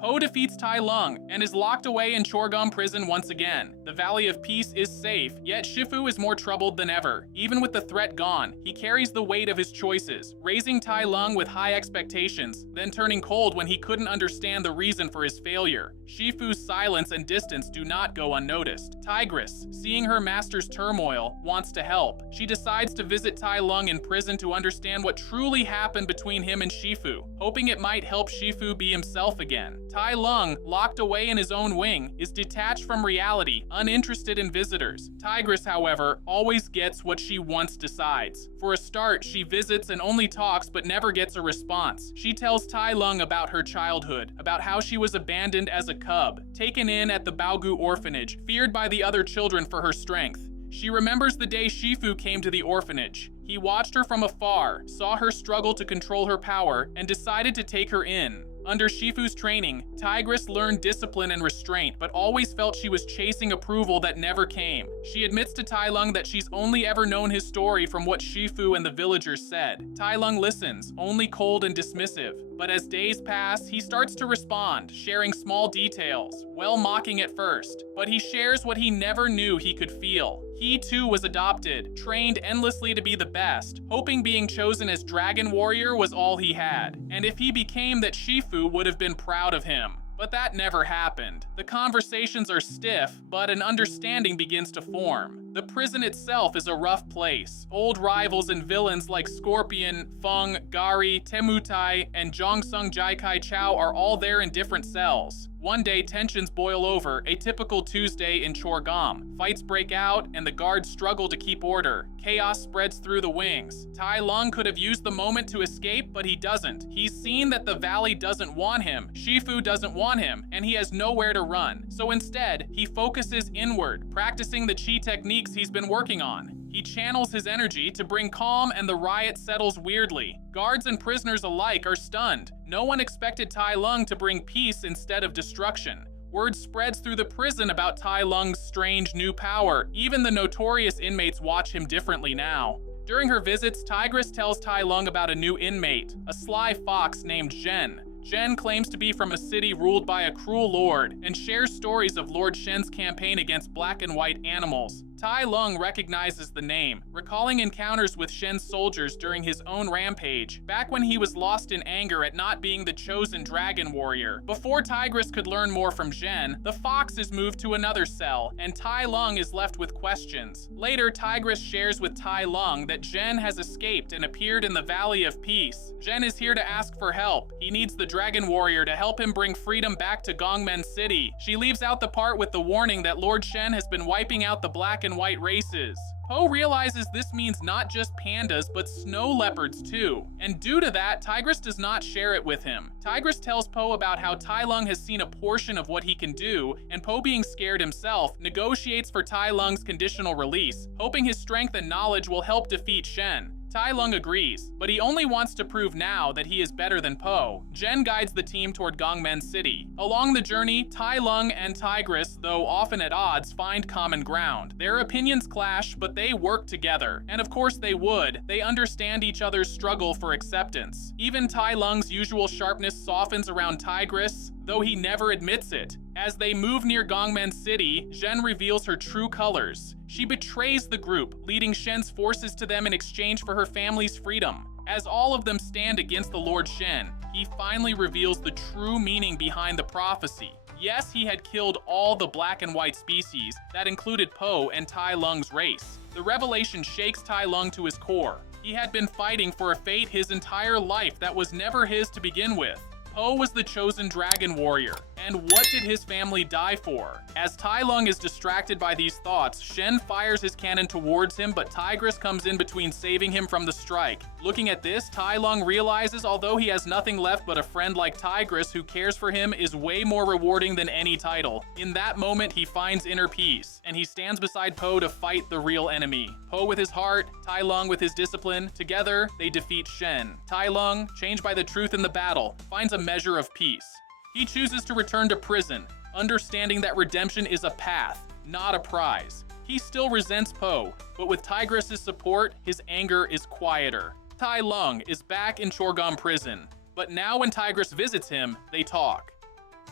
Po defeats Tai Lung and is locked away in Chorh-Gom Prison once again. The Valley of Peace is safe, yet Shifu is more troubled than ever. Even with the threat gone, he carries the weight of his choices, raising Tai Lung with high expectations, then turning cold when he couldn't understand the reason for his failure. Shifu's silence and distance do not go unnoticed. Tigress, seeing her master's turmoil, wants to help. She decides to visit Tai Lung in prison to understand what truly happened between him and Shifu, hoping it might help Shifu be himself again. Tai Lung, locked away in his own wing, is detached from reality, uninterested in visitors. Tigress, however, always gets what she once decides. For a start, she visits and only talks but never gets a response. She tells Tai Lung about her childhood, about how she was abandoned as a cub, taken in at the Baogu orphanage, feared by the other children for her strength. She remembers the day Shifu came to the orphanage. He watched her from afar, saw her struggle to control her power, and decided to take her in. Under Shifu's training, Tigress learned discipline and restraint, but always felt she was chasing approval that never came. She admits to Tai Lung that she's only ever known his story from what Shifu and the villagers said. Tai Lung listens, only cold and dismissive. But as days pass, he starts to respond, sharing small details, well mocking at first. But he shares what he never knew he could feel. He too was adopted, trained endlessly to be the best, hoping being chosen as Dragon Warrior was all he had. And if he became that, Shifu would have been proud of him. But that never happened. The conversations are stiff, but an understanding begins to form. The prison itself is a rough place. Old rivals and villains like Scorpion, Feng, Gari, Temutai, and Jongsung Jaikai Chao are all there in different cells. One day, tensions boil over, a typical Tuesday in Chorh-Gom. Fights break out, and the guards struggle to keep order. Chaos spreads through the wings. Tai Lung could have used the moment to escape, but he doesn't. He's seen that the valley doesn't want him, Shifu doesn't want him, and he has nowhere to run. So instead, he focuses inward, practicing the chi techniques he's been working on. He channels his energy to bring calm, and the riot settles weirdly. Guards and prisoners alike are stunned. No one expected Tai Lung to bring peace instead of destruction. Word spreads through the prison about Tai Lung's strange new power. Even the notorious inmates watch him differently now. During her visits, Tigress tells Tai Lung about a new inmate, a sly fox named Shen. Shen claims to be from a city ruled by a cruel lord and shares stories of Lord Shen's campaign against black and white animals. Tai Lung recognizes the name, recalling encounters with Shen's soldiers during his own rampage, back when he was lost in anger at not being the chosen dragon warrior. Before Tigress could learn more from Shen, the fox is moved to another cell, and Tai Lung is left with questions. Later, Tigress shares with Tai Lung that Shen has escaped and appeared in the Valley of Peace. Shen is here to ask for help. He needs the dragon warrior to help him bring freedom back to Gongmen City. She leaves out the part with the warning that Lord Shen has been wiping out the black and white races. Po realizes this means not just pandas, but snow leopards too. And due to that, Tigress does not share it with him. Tigress tells Po about how Tai Lung has seen a portion of what he can do, and Po, being scared himself, negotiates for Tai Lung's conditional release, hoping his strength and knowledge will help defeat Shen. Tai Lung agrees, but he only wants to prove now that he is better than Po. Shen guides the team toward Gongmen City. Along the journey, Tai Lung and Tigress, though often at odds, find common ground. Their opinions clash, but they work together. And of course they would. They understand each other's struggle for acceptance. Even Tai Lung's usual sharpness softens around Tigress, though he never admits it. As they move near Gongmen City, Shen reveals her true colors. She betrays the group, leading Shen's forces to them in exchange for her family's freedom. As all of them stand against the Lord Shen, he finally reveals the true meaning behind the prophecy. Yes, he had killed all the black and white species, that included Po and Tai Lung's race. The revelation shakes Tai Lung to his core. He had been fighting for a fate his entire life that was never his to begin with. Po was the chosen dragon warrior, and what did his family die for? As Tai Lung is distracted by these thoughts, Shen fires his cannon towards him, but Tigress comes in between, saving him from the strike. Looking at this, Tai Lung realizes although he has nothing left but a friend like Tigress who cares for him is way more rewarding than any title. In that moment, he finds inner peace, and he stands beside Po to fight the real enemy. Po with his heart, Tai Lung with his discipline. Together, they defeat Shen. Tai Lung, changed by the truth in the battle, finds a measure of peace. He chooses to return to prison, understanding that redemption is a path, not a prize. He still resents Po, but with Tigress's support, his anger is quieter. Tai Lung is back in Chorh-Gom Prison, but now when Tigress visits him, they talk.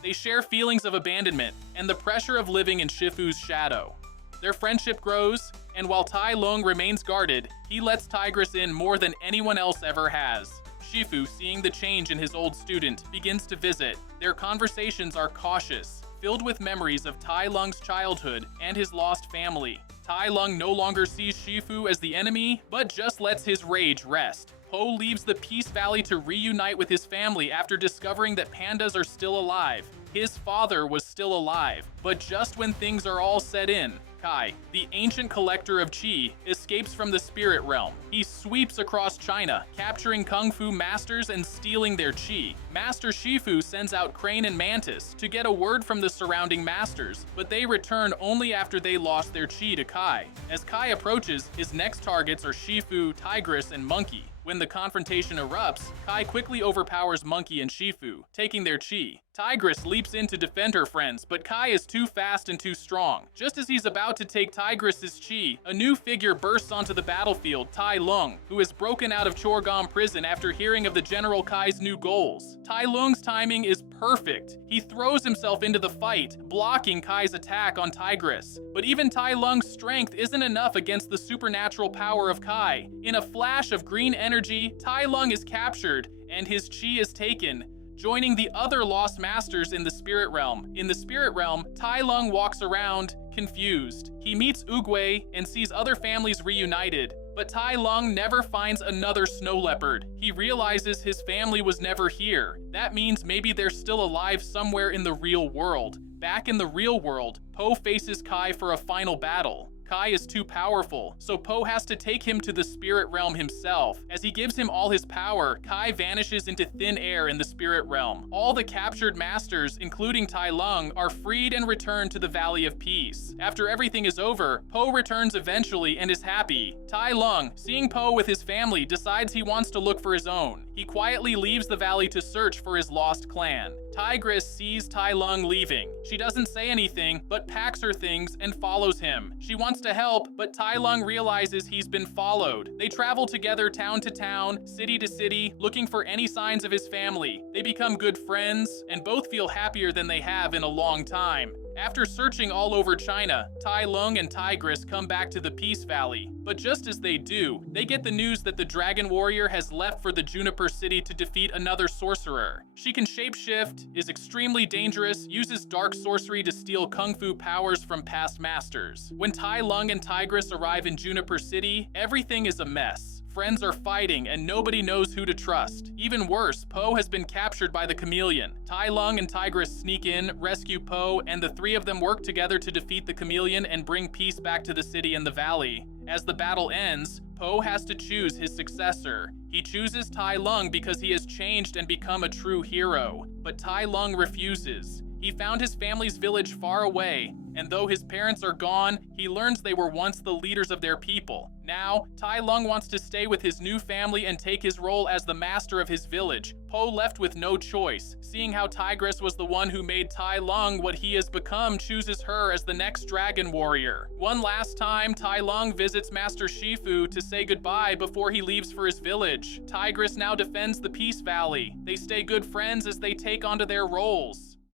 They share feelings of abandonment and the pressure of living in Shifu's shadow. Their friendship grows, and while Tai Lung remains guarded, he lets Tigress in more than anyone else ever has. Shifu, seeing the change in his old student, begins to visit. Their conversations are cautious, filled with memories of Tai Lung's childhood and his lost family. Tai Lung no longer sees Shifu as the enemy, but just lets his rage rest. Po leaves the Peace Valley to reunite with his family after discovering that pandas are still alive. His father was still alive, but just when things are all set in, Kai, the ancient collector of Qi, escapes from the spirit realm. He sweeps across China, capturing kung fu masters and stealing their Qi. Master Shifu sends out Crane and Mantis to get a word from the surrounding masters, but they return only after they lost their Qi to Kai. As Kai approaches, his next targets are Shifu, Tigress, and Monkey. When the confrontation erupts, Kai quickly overpowers Monkey and Shifu, taking their Qi. Tigress leaps in to defend her friends, but Kai is too fast and too strong. Just as he's about to take Tigress's Qi, a new figure bursts onto the battlefield, Tai Lung, who has broken out of Chorh-Gom Prison after hearing of the General Kai's new goals. Tai Lung's timing is perfect. He throws himself into the fight, blocking Kai's attack on Tigress. But even Tai Lung's strength isn't enough against the supernatural power of Kai. In a flash of green energy, Tai Lung is captured, and his Qi is taken, joining the other lost masters in the spirit realm. In the spirit realm, Tai Lung walks around, confused. He meets Oogway and sees other families reunited, but Tai Lung never finds another snow leopard. He realizes his family was never here. That means maybe they're still alive somewhere in the real world. Back in the real world, Po faces Kai for a final battle. Kai is too powerful, so Po has to take him to the spirit realm himself. As he gives him all his power, Kai vanishes into thin air in the spirit realm. All the captured masters, including Tai Lung, are freed and returned to the Valley of Peace. After everything is over, Po returns eventually and is happy. Tai Lung, seeing Po with his family, decides he wants to look for his own. He quietly leaves the valley to search for his lost clan. Tigress sees Tai Lung leaving. She doesn't say anything, but packs her things and follows him. She wants to help, but Tai Lung realizes he's been followed. They travel together town to town, city to city, looking for any signs of his family. They become good friends, and both feel happier than they have in a long time. After searching all over China, Tai Lung and Tigress come back to the Peace Valley. But just as they do, they get the news that the Dragon Warrior has left for the Juniper City to defeat another sorcerer. She can shapeshift, is extremely dangerous, uses dark sorcery to steal kung fu powers from past masters. When Tai Lung and Tigress arrive in Juniper City, everything is a mess. Friends are fighting and nobody knows who to trust. Even worse, Po has been captured by the Chameleon. Tai Lung and Tigress sneak in, rescue Po, and the three of them work together to defeat the Chameleon and bring peace back to the city and the valley. As the battle ends, Po has to choose his successor. He chooses Tai Lung because he has changed and become a true hero. But Tai Lung refuses. He found his family's village far away, and though his parents are gone, he learns they were once the leaders of their people. Now, Tai Lung wants to stay with his new family and take his role as the master of his village. Po left with no choice. Seeing how Tigress was the one who made Tai Lung what he has become, chooses her as the next Dragon Warrior. One last time, Tai Lung visits Master Shifu to say goodbye before he leaves for his village. Tigress now defends the Peace Valley. They stay good friends as they take onto their roles.